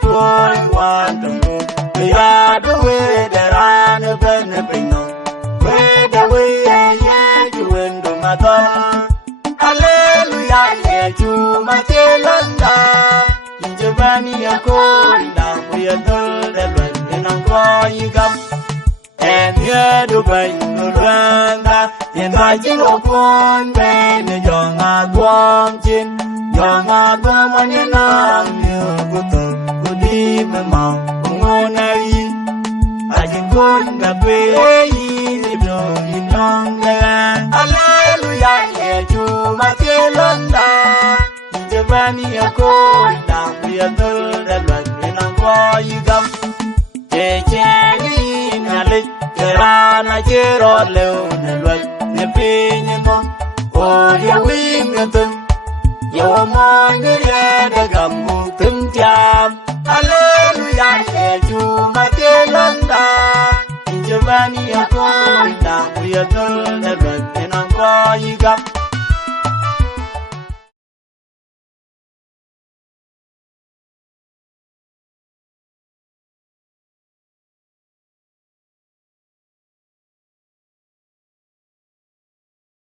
toy want to ya the way that I never know where the way you went to my door. Hallelujah, yeah, you my telanda. In Giovanni, a cold down, we are told that when I'm going up. And here to bring the randa, and I think of one man, the young Agwam, young Agwam, and you know, you could leave my mouth. I can go in the way, you know, hallelujah, yeah, you my telanda. In Giovanni, a cold down, we are told that when I'm going up. Kerana kiro leo nelwal ne pinyi mo o ya wingatum yo mo ngire daga mutum tiam hallelujah yeju matelanda injabani ya ko da we are told that when I'm going up.